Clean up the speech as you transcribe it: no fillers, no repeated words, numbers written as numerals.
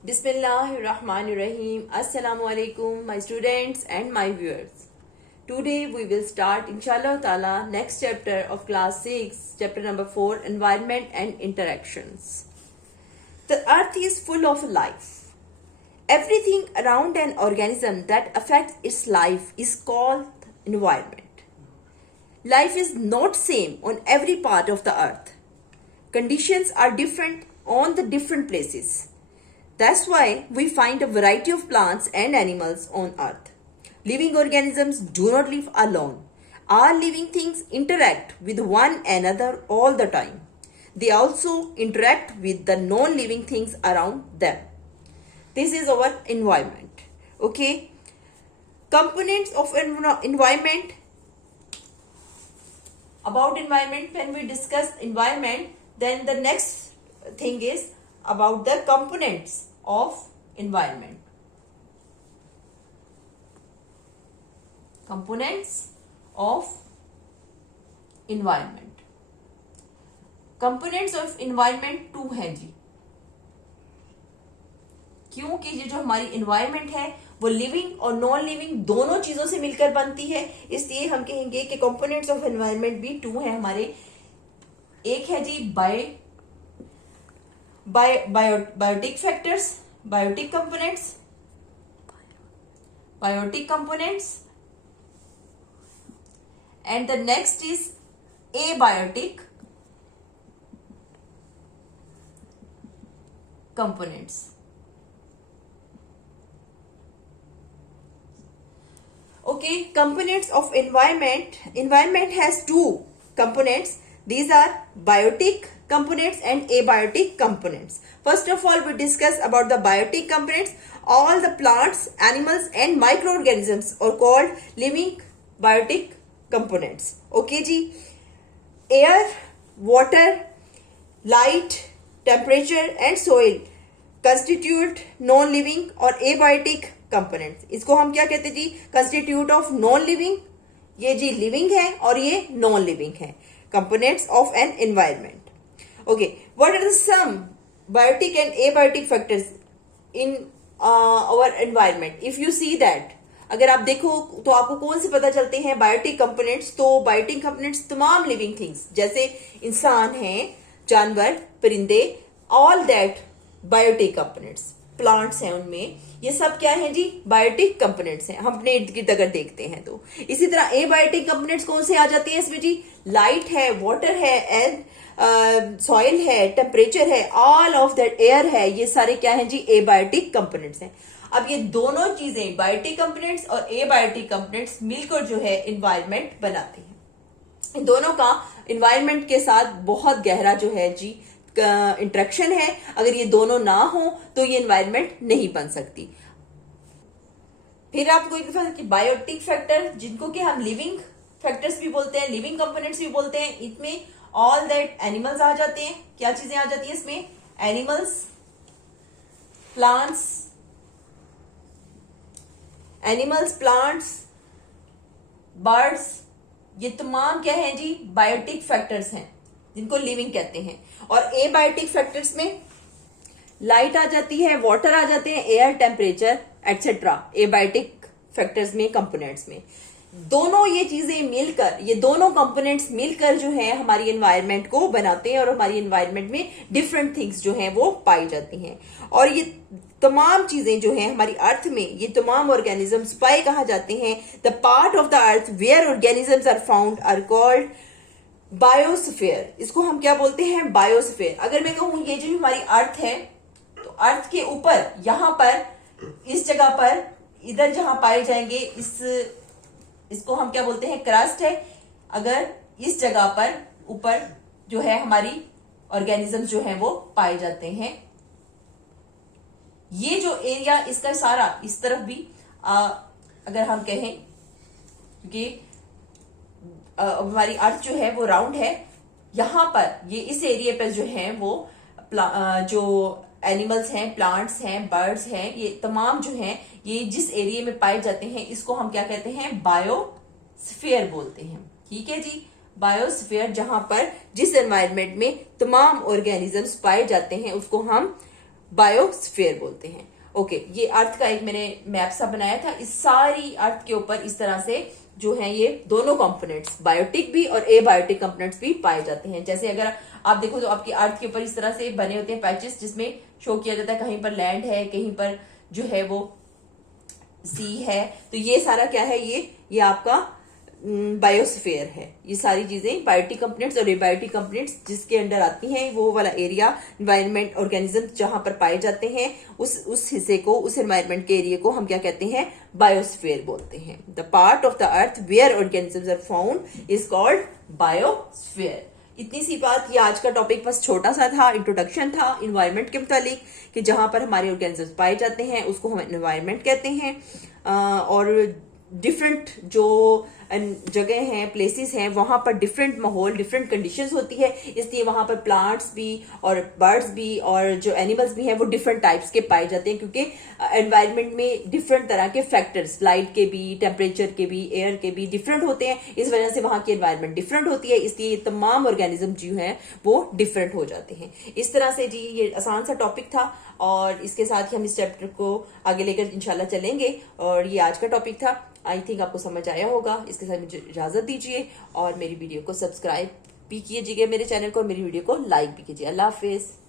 Bismillahirrahmanirrahim. Assalamu alaikum, my students and my viewers. Today we will start, inshallah ta'ala, next chapter of class 6, chapter number 4, Environment and Interactions. The earth is full of life. Everything around an organism that affects its life is called environment. Life is not same on every part of the earth. Conditions are different on the different places. That's why we find a variety of plants and animals on earth. Living organisms do not live alone. All living things interact with one another all the time. They also interact with the non-living things around them. This is our environment. Okay. Components of environment. About environment, when we discuss environment, then the next thing is about the components of environment. Components of environment. Components of environment 2 हैं जी, क्योंकि ये जो हमारी environment है वो living और non living दोनों चीजों से मिलकर बनती है, इसलिए हम कहेंगे कि कंपोनेंट्स ऑफ एनवायरनमेंट भी 2 है हमारे. एक है जी biotic factors, biotic components and the next is abiotic components. Okay, components of environment. Environment has 2 components. These are biotic components and abiotic components. First of all, we discuss about the biotic components. All the plants, animals and microorganisms are called living biotic components. Okay ji. Air, water, light, temperature and soil constitute non-living और abiotic components. इसको हम क्या कहते हैं जी? Constitute of non-living. ये जी living है और ये non-living है. Components of an environment. Okay, what are the some biotic and abiotic factors in our environment? If you see that, अगर आप देखो तो आपको कौन से पता चलते हैं बायोटिक कंपोनेंट्स? तो बायोटिक कंपोनेंट्स तमाम लिविंग थिंग्स जैसे इंसान हैं, जानवर, परिंदे, all that biotic components. Plants हैं उनमें, ये सब क्या है जी? बायोटिक कंपोनेंट्स हैं. हम अपने इर्द गिर्द अगर देखते हैं तो इसी तरह एबायोटिक कंपोनेंट्स कौन से आ जाती हैं इसमें जी? लाइट है, वाटर है, एयर, सॉइल है, टेम्परेचर है, ऑल ऑफ दैट, एयर है, ये सारे क्या है जी? एबायोटिक कंपोनेंट्स हैं. अब ये दोनों चीजें बायोटिक कंपोनेंट्स और एबायोटिक कंपोनेंट्स मिलकर जो है एनवायरमेंट बनाते हैं. इन दोनों का एनवायरनमेंट के साथ बहुत गहरा जो है जी इंटरेक्शन है. अगर ये दोनों ना हो तो ये एनवायरनमेंट नहीं बन सकती. फिर आपको एक दफा कि बायोटिक फैक्टर जिनको कि हम लिविंग फैक्टर्स भी बोलते हैं, लिविंग कंपोनेंट्स भी बोलते हैं, इसमें ऑल दैट एनिमल्स आ जाते हैं. क्या चीजें आ जाती हैं इसमें? एनिमल्स, प्लांट्स, बर्ड्स, ये तमाम क्या है जी? बायोटिक फैक्टर्स हैं जिनको लिविंग कहते हैं. और एबायोटिक फैक्टर्स में लाइट आ जाती है, वाटर आ जाते हैं, air, temperature etcetera. Abiotic factors में, कंपोनेंट्स में दोनों ये चीजें मिलकर, ये दोनों कंपोनेंट्स मिलकर जो है हमारी एनवायरनमेंट को बनाते हैं और हमारी एनवायरनमेंट में डिफरेंट थिंग्स जो हैं वो पाई जाती हैं. और ये तमाम चीजें जो हैं हमारी अर्थ में, ये तमाम ऑर्गेनिजम्स पाए कहा जाते हैं. The part of the earth where organisms are found are called biosphere. इसको हम क्या बोलते हैं? बायोस्फीयर. अगर मैं कहूं ये जो हमारी अर्थ है, तो अर्थ के ऊपर, यहां पर, इस जगह पर, इधर जहां पाए जाएंगे, इसको हम क्या बोलते हैं? क्रस्ट है. अगर इस जगह पर ऊपर जो है हमारी ऑर्गेनिज्म जो है वो पाए जाते हैं. ये जो एरिया इसका सारा, इस तरफ भी अगर हम कहें, क्योंकि हमारी अर्थ जो है वो राउंड है, यहां पर ये इस एरिया पर जो है वो जो एनिमल्स हैं, प्लांट्स हैं, बर्ड्स हैं, ये तमाम जो हैं ये जिस एरिया में पाए जाते हैं इसको हम क्या कहते हैं? बायोस्फीयर बोलते हैं. ठीक है जी. बायोस्फीयर, जहां पर जिस एनवायरनमेंट में तमाम ऑर्गेनिजम्स पाए जाते हैं उसको हम बायोस्फीयर बोलते हैं। ओके, ये अर्थ का एक मैंने मैप सा बनाया था। इस सारी अर्थ के ऊपर इस तरह से जो है ये दोनों कंपोनेंट्स, बायोटिक भी और एबायोटिक कंपोनेंट्स भी पाए जाते हैं। जैसे अगर आप देखो तो आपकी अर्थ के ऊपर इस तरह से बने होते हैं पैचेस, जिसमें शो किया जाता है कहीं पर लैंड है, कहीं पर जो है वो सी है। तो ये सारा क्या है, ये आपका बायोस्फीयर है। ये सारी चीजें बायोटिक कंपोनेंट्स और एबायोटिक कंपोनेंट्स जिसके अंडर आती हैं, वो वाला एरिया, एनवायरमेंट, ऑर्गेनिज्म जहां पर पाए जाते हैं, उस हिस्से को, उस एनवायरमेंट के एरिया को हम क्या कहते हैं, बायोस्फीयर बोलते हैं। The part of the earth where organisms are found is called biosphere. इतनी सी बात, ये आज का टॉपिक बस छोटा सा था, इंट्रोडक्शन था इन्वायरमेंट के मुतालिक, कि जहां पर हमारे ऑर्गेनिजम्स पाए जाते हैं उसको हम एनवायरमेंट कहते हैं। और डिफरेंट जो जगह हैं, प्लेसेस हैं, वहां पर डिफरेंट माहौल, डिफरेंट कंडीशंस होती है, इसलिए वहां पर प्लांट्स भी और बर्ड्स भी और जो एनिमल्स भी हैं वो डिफरेंट टाइप्स के पाए जाते हैं, क्योंकि एनवायरनमेंट में डिफरेंट तरह के फैक्टर्स, लाइट के भी, टेम्परेचर के भी, एयर के भी डिफरेंट होते हैं। इस वजह से वहां की एनवायरनमेंट डिफरेंट होती है, इसलिए तमाम ऑर्गेनिज्म जो हैं वो डिफरेंट हो जाते हैं। इस तरह से जी ये आसान सा टॉपिक था, और इसके साथ ही हम इस चैप्टर को आगे लेकर इंशाल्लाह चलेंगे। और ये आज का टॉपिक था, आई थिंक आपको समझ आया होगा। इसके साथ मुझे इजाजत दीजिए, और मेरी वीडियो को सब्सक्राइब भी कीजिए मेरे चैनल को, मेरी वीडियो को लाइक भी कीजिए। अल्लाह हाफिज।